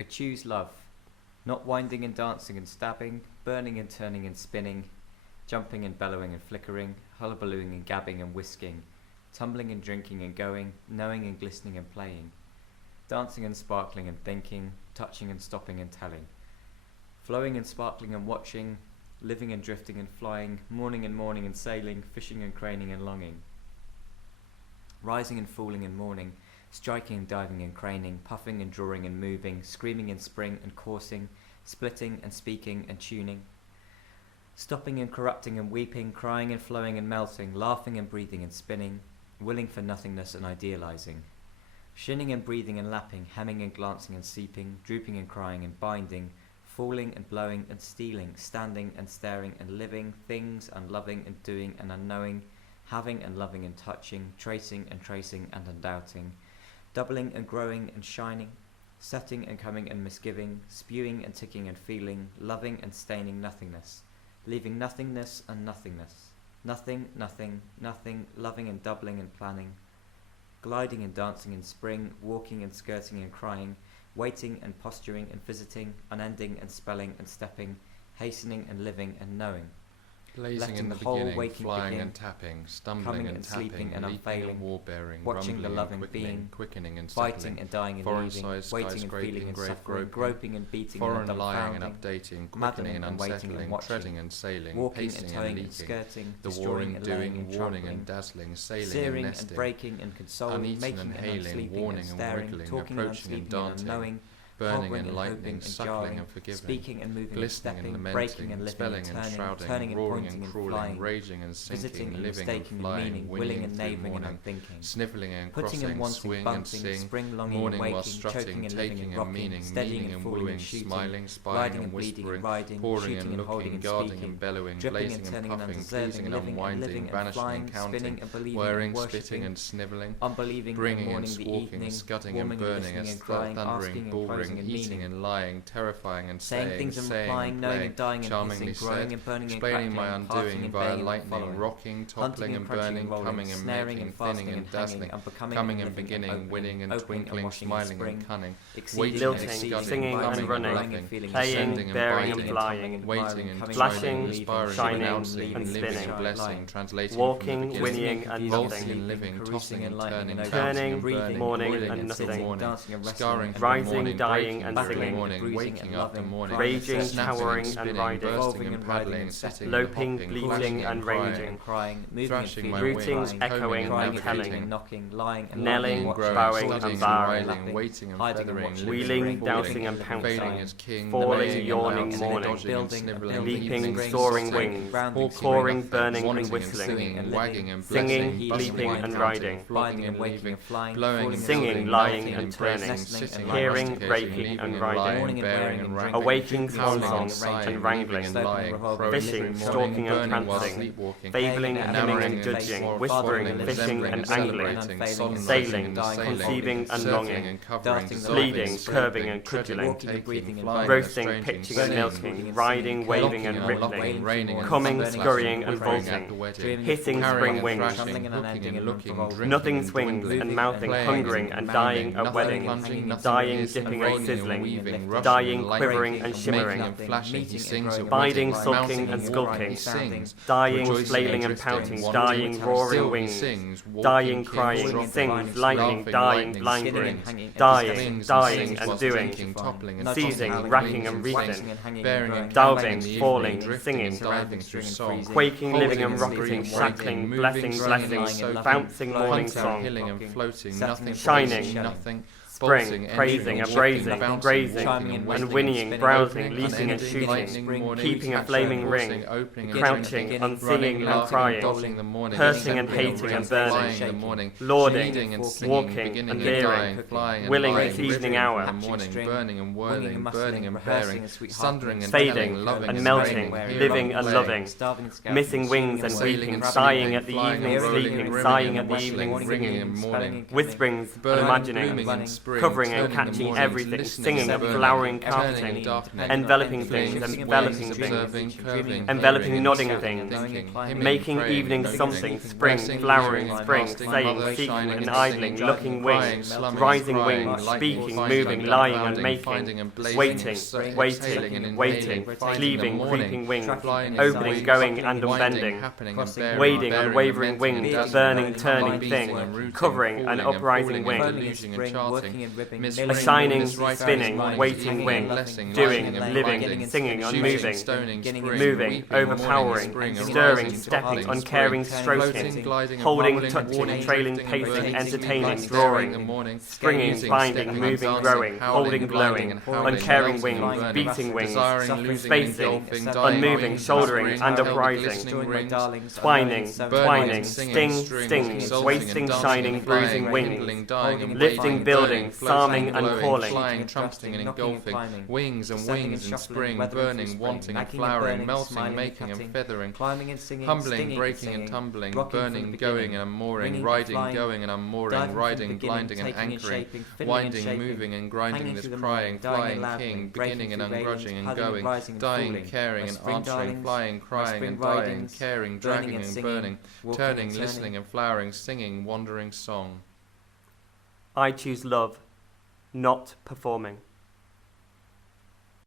I choose love, not winding and dancing and stabbing, burning and turning and spinning, jumping and bellowing and flickering, hullabalooing and gabbing and whisking, tumbling and drinking and going, knowing and glistening and playing, dancing and sparkling and thinking, touching and stopping and telling, flowing and sparkling and watching, living and drifting and flying, mourning and mourning and sailing, fishing and craning and longing, rising and falling and mourning, striking and diving and craning, puffing and drawing and moving, screaming in spring and coursing, splitting and speaking and tuning, stopping and corrupting and weeping, crying and flowing and melting, laughing and breathing and spinning, willing for nothingness and idealizing, shinning and breathing and lapping, hemming and glancing and seeping, drooping and crying and binding, falling and blowing and stealing, standing and staring and living, things and loving and doing and unknowing, having and loving and touching, tracing and undoubting, doubling and growing and shining, setting and coming and misgiving, spewing and ticking and feeling, loving and staining nothingness, leaving nothingness and nothingness, nothing, loving and doubling and planning, gliding and dancing in spring, walking and skirting and crying, waiting and posturing and visiting, unending and spelling and stepping, hastening and living and knowing, blazing in the beginning, flying and tapping, stumbling and tapping, and leaping and war-bearing, watching the loving being, quickening and fighting settling, and dying and foreign leaving, size, waiting and feeling and suffering, groping and beating foreign and lying and dumbfounding, updating, quickening and unsettling, treading and sailing, walking and pacing towing and and leaking, skirting, the destroying warring, and laying doing, and warning troubling, and dazzling, sailing and searing nesting, and breaking and consoling, uneaten making and and hailing, unsleeping warning and and staring, wriggling, talking and approaching and unsleeping and daunting, unknowing, burning hovering and and lightning, hoping and suckling jarring, and forgiving, speaking and moving and glistening and stepping, breaking lamenting, and living spelling and and turning, shrouding, turning and roaring pointing and and crawling, flying, raging and visiting sinking, and living mistaking and and flying, meaning, willing winning and through neighbouring and morning, unthinking, snivelling and putting and crossing, wanting, swing and bunting, sing, spring longing mourning and while waking, strutting, choking and living taking and and rocking, meaning, steadying meaning and and falling wooing, and shooting, smiling, spying riding and and bleeding and whispering, riding, pouring shooting and and holding looking, and guarding speaking, and bellowing, dripping blazing and and turning and puffing, undeserving, pleasing and living and unwinding, living and vanishing flying, and counting, spinning and believing whirring, and spitting worshipping, and snivelling, unbelieving and bringing and mourning the squawking, evening, scudding warming and burning, listening as and crying, thundering, asking and boring, closing and eating meaning, and lying, terrifying and saying things and saying replying, and knowing playing, and dying and charmingly hissing, growing said, and burning and explaining crackling, my and parting undoing and via baying and lightning, following, rocking, hunting toppling and and crunching burning, and rolling, coming and snaring making, and fasting thinning and and hanging, dazzling, and becoming coming and and living and beginning, opening, winning and opening and twinkling, washing and smiling spring, and cunning, exceeding waiting and and exceeding, scudding, singing and rising running, growing laughing, feeling, playing, descending and bearing biting, and flying, waiting and coming, striving, flashing, aspiring, shining, renouncing, and living spinning, and blessing, translating walking, from the whinnying beginning, and vaulting nothing, and living, tossing and turning, turning, burning, mourning boiling and and still nothing, morning, dancing and scarring wrestling, through rising, morning, dying breaking and through singing, morning, bruising waking and after loving, morning, raging, snapping towering and and spinning, riding, bursting revolving and and riding paddling, and sitting stepping, and loping, hopping, bleating flashing and crying, raging, crying, moving and thrashing feeling, my rooting, wings, echoing, combing crying and and telling, feeling and knocking, lying and knelling, laughing, growing, bowing studying and and bowing, riding, waiting and hiding and feathering, watching, living wheeling, and dousing falling, and pouncing, failing as king, falling, laying yawning, and mourning, dodging and building, snivelling, leaping, leaping, soaring sitting, wings, rounding, pouring, nothing, burning and wanting and whistling, singing, and wagging and singing, blessing, leaping bustling and counting, riding, flogging blinding and and waking leaving, and flying, blowing falling and and singing, singing, lying melting and and turning, praising, nestling sitting and and hearing, rusticating, breaking leaving and and riding, lying, mourning and bearing wearing and and wrangling, awaking, howling song and song sighing, and leaving wrangling, and stepping, lying, revolving, crowing, fishing, living, stalking and burning while prancing, sleepwalking, fabling, and hemming enamoring and and judging, swallowing, whispering, and fishing resembling and and angling, celebrating, solemnizing sailing, and dying, conceiving and circling longing, and covering, darting, dissolving, bleeding, circling, curving and treading, cudgeling, walking and breathing and flying, roasting, estranging, pitching and singing, milking, riding, waving and locking rippling, raining and coming, thundering, scurrying and quivering vaulting, at the wedding, hitting carrying spring and wings, thrashing, tumbling and hooking unending and and looking, revolving. drinking nothing and swings dwindling, and mouthing, playing hungering and dying, nothing a wedding, plunging, nothing dying, piercing, dipping and rolling sizzling, weaving, rushing dying, and lightning, quivering and shimmering, making and flashing, he sings at biding, weddings, sulking mounting and walking, skulking, he sings, dying, rejoicing flailing and drifting, pouting, wanting, dying, roaring still he wings, sings, walking, dying, king, crying, dropping, sings, lightning, laughing, dying, lightning, blind skinning, brings, hanging, dying, swings dying sings and whilst doing, drinking, toppling and seizing, toppling, racking waving and and wreathing, swaying, bearing and Delving, climbing in the falling, evening, drifting singing, and diving through song, quaking, living and holding rocketing, and shackling, moving, blessing, growing and blessing, soaking, bouncing, morning hunting, song, hilling and floating, setting nothing and shining, breaking, nothing spring, bolting, praising, entering, abrasing, walking, bouncing, grazing, walking and waiting, and whinnying, spinning, browsing, opening, leaping and unending, shooting, lightning, morning, keeping a catching, flaming coursing, ring, opening, crouching, entering, unseeing running, and laughing, crying, dodging the morning, cursing and descending, hating and flying burning, the morning, lording, leading and singing, walking beginning and and daring, dying, flying and willing lying, and seasoning ripping hour, from the morning, string, burning and winging whirling, and burning and muscling, bearing, rehearsing and sweethearting, sundering and fading telling, loving and and melting, raining, living hearing and and loving, starving and scouting, missing wings and sailing weeping, and sighing sleeping, at the flying evening, and rolling, sleeping, rimming sighing and at the whistling, evening, ringing singing, and mourning, whisperings and burning, imagining, blooming and spring, covering and turning the catching mornings, everything, listening singing, and burning, flowering, turning carpeting, and darkening, enveloping things, things, enveloping wings, things, observing, curving, enveloping, hearing, nodding thinking, things, hymning, making praying, evening noting, something, spring, blessing, flowering, hearing, spring, fasting, saying, mother, seeking shining and and idling, singing, looking crying, wings, slumming, rising crying, wings, lighting, speaking, finding, moving, lying and unfounding, making, finding and blazing, waiting, exhaling waiting, and waiting, inhaling, finding cleaving, and morning, creeping wings, flying and opening, wings, going and winding, unbending, happening and bearing, wading on bearing, wavering lamenting and wings, dazzling, burning, turning humbling, beating thing, and rooting, covering falling an and uprising falling wing, and deluging and charting, a shining, spinning, waiting wing, doing, living, singing, unmoving, moving, overpowering, stirring, stepping, uncaring, stroking, holding, touching, trailing, pacing, entertaining, drawing, springing, binding, moving, growing, holding, blowing, uncaring wings, beating wings, spacing, unmoving, shouldering, and uprising, twining, twining, sting, stings, wasting, shining, bruising wings, lifting, building, psalming and calling, flying, trumpeting and engulfing, wings and wings and spring, burning, wanting and flowering, melting, making and feathering, humbling, breaking and tumbling, burning, going and unmooring, riding, going and unmooring, riding, blinding and anchoring, winding, moving and grinding, this crying, flying king, beginning and ungrudging and going, dying, caring and answering, flying, crying and dying, caring, dragging and burning, turning, listening and flowering, singing, wandering song. I choose love, not performing.